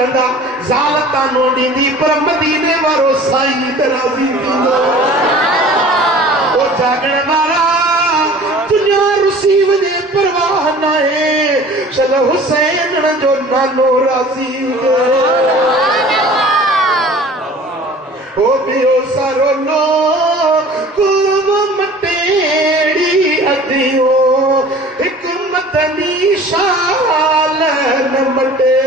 زالتا نوڑی دی پر مدینے وارو سائی درازی دیو او جاگن مارا دنیا رسی وجے پرواہ نائے شل حسین جو نانو رازی او بیو سارو نو کوم مٹیڑی ادیو ایک مدنی شال نمٹے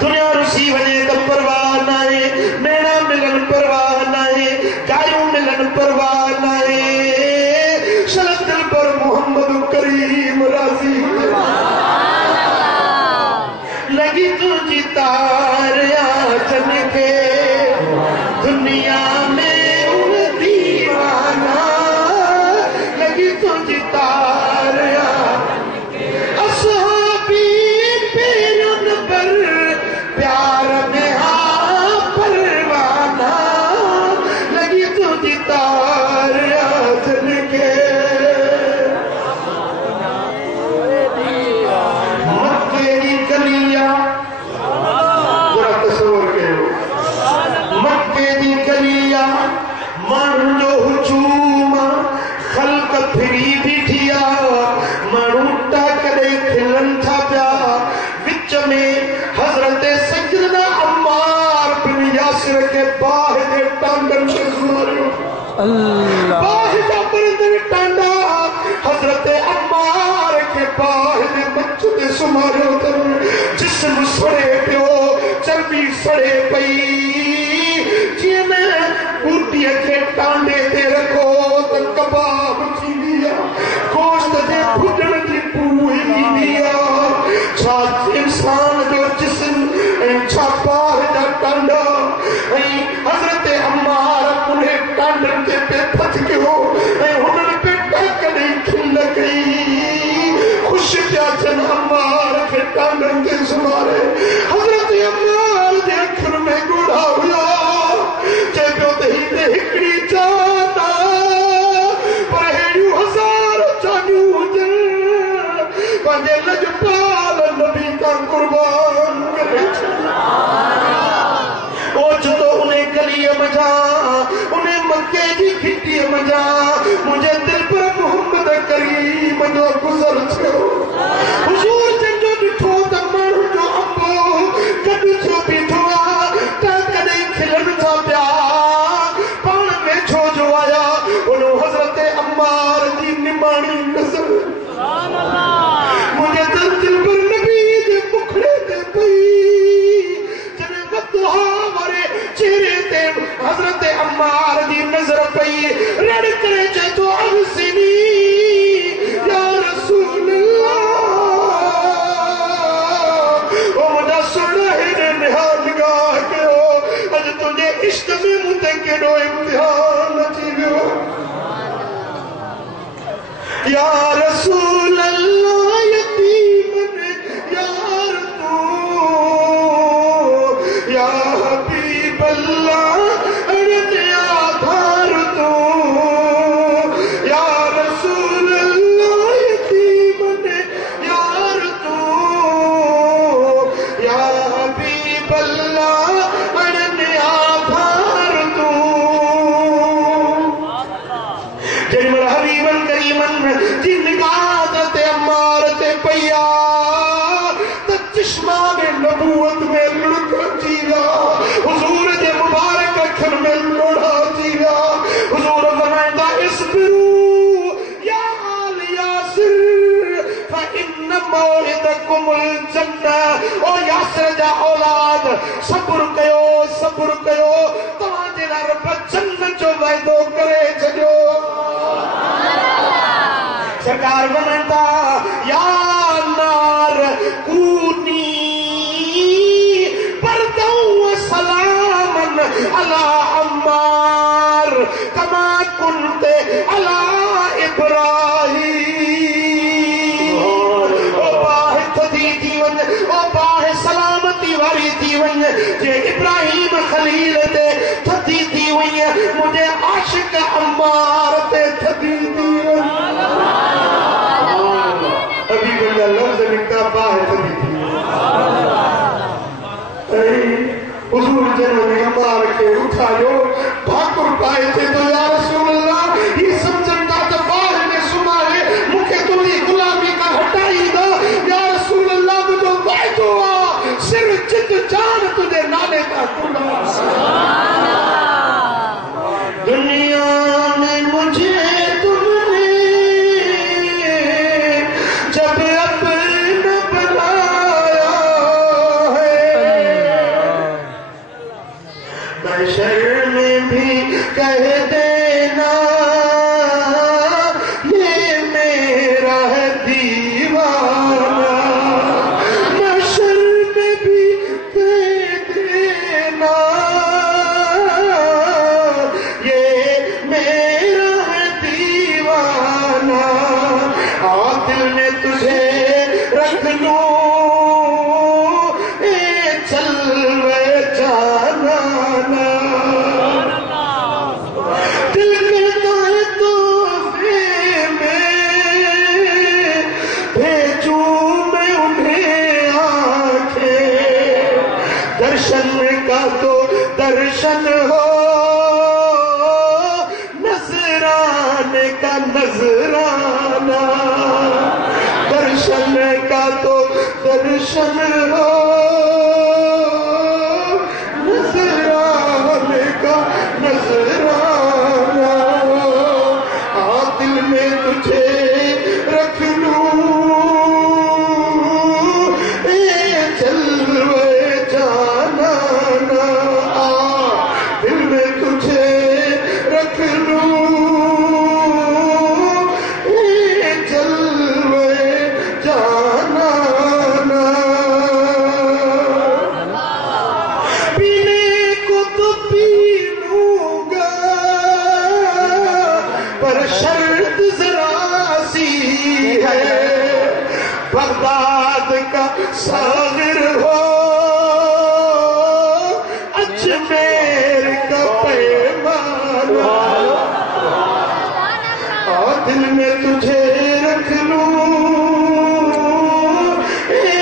دنیا رسی وجے تو پرواہ نائے میرا ملن پرواہ نائے کایوں ملن پرواہ نائے شرط دل پر محمد کریم راضی لگی تجھی تاریا جن کے دنیا میں ان دیوانہ لگی تجھی تاریا حضرت عمار کے باہر بچے سمارو جسم سڑے پیو چربی سڑے پئی جی میں بوٹی کے ٹانڈے دے رکھو تو کباب چی لیا گوشت دے بھٹن کی پوئی لیا چھاچ انسان جو جسم چھا باہر جا ٹانڈا حضرت عمار انہیں ٹانڈن کے پہ پھٹ کے ہو انہیں پہ ٹاکڑی کھل گئی خوش کیا جن عمار کے ٹانڈن کے سمارے حضرت عمار دے اکھر میں گوڑا ہویا جے پیو دہی دے ہکڑی جانا پر ہیڑیو ہزار چانیو جن پانجے لجپال نبی کا قربان کرے مجا انہیں مکے کی کھٹی مجا مجھے دل پر محمد کریم جو گزر چھو حضور جنجو ڈٹھو دمر جو ابو کبھی چھو بیٹھوا کڑی کھلن تھا پیا پان میں چھو جو آیا انہوں حضرت عمار دی نمانی نظر مجھے دل پر نبی دے مکھڑے دے پئی جنہیں بدہا ورے چہرے تے حضرت عمار دی نظر پئی رڑ کرے چے تو احسنی یا رسول اللہ او مجھا سڑا ہے نہاں نگاہ کے ہو اج تجھے عشق میں متکڑو امتحان چیلو یا رسول اللہ یتیمن یار تو یا حبیب اللہ نبوت میں لڑکا جیلا حضور دے مبارک اکھر میں لڑا جیلا حضور فرمائندہ اسبرو یا آل یاسر فإن موعدکم الجنہ او یاسر جا اولاد صبر کیو تمہاں جیلا رب جنت جو وعدو کرے چھجو سرکار فرمائندہ یا نار کونی على عمار كما كنت على إبراهيم راہ سلامتی واری تھی وئی جے ابراہیم خلیل تے تھدی تھی وئی مجھے عاشق عمار تے تھدی تھی وئی ابھی بندہ لفظ نکتا باہر تھدی تھی حضور جنہوں نے عمار کے اٹھائیو بھاکر پائے تھے تو یا رسول اللہ یہ سمجھتا تو باہر میں سمائے مکہ تمہیں غلامی کا ہٹائی دا یا رسول اللہ مجھے وعد ہوا سر جد جان تجھے نانے کا کھلا دنیا میں مجھے تم نے جب اپنا بنایا ہے محشر میں بھی کہہ دینا یہ میرا ہے دیوانہ محشر میں بھی کہہ دینا یہ میرا ہے دیوانہ دل میں تجھے رکھ لوں اے چلوے جانا دل کہتا ہے تحفے میں بھیجوں میں انہیں آنکھیں درشن کا تو درشن ہو نظرانے کا نظرانہ درشن کا تو درشن ہو نظرانے کا نظرانہ دل میں تجھے رکھ لوں اے جلوے جانا دل میں تجھے رکھ لوں اے جلوے جانا پینے کو تو پی لوں گا پر شرط ذرا سی ہے بغداد کا ساغر ہو اجمیر کا پیمانہ دل میں تجھے رکھ لوں اے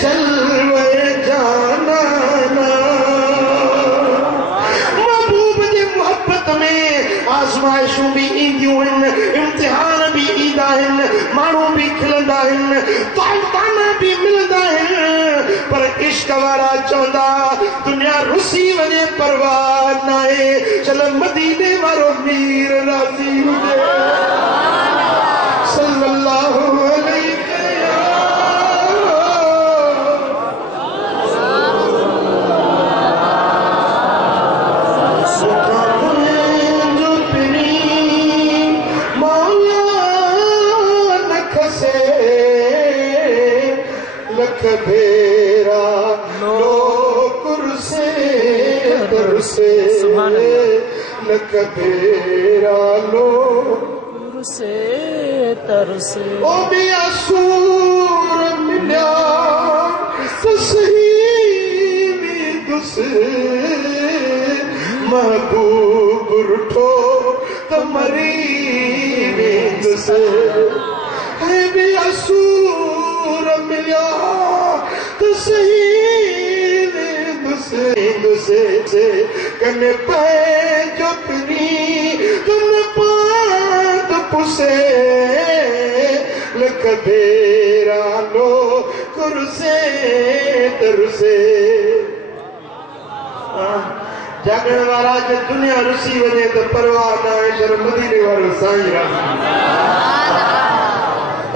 جلوے جانا محبوب دی محبت میں آزمائشوں بھی ایندیوں ہیں امتحان بھی ایندہ ہیں مانوں بھی کھلندہ ہیں طالبانہ بھی ملندہ ہیں پر عشق وارا چوندہ دنیا رسی وجہ پرواہ نائے چل مدینے وارو میر راضی ہوئے صلی اللہ علیہ لکھ بھیرا لو کرسے درسے لکھ بھیرا لو سے ترسے او بھی اسور ملیا تسہیمی دوسرے محبوب رٹھو تمری دوسرے ہے بھی اسور ملیا تسہیمی دوسرے کنے پائے جپنی کن پاند پسے لکھ بھیرا لو کرسے ترسے جاگن والا جے دنیا رسی ونے تو پرواہ نہ ہے شرم مدینے والو سائیں راضی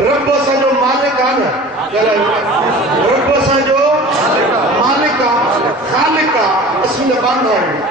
رب سا جو مالک آنا رب سا جو مالک خالق اصل باندھا ہے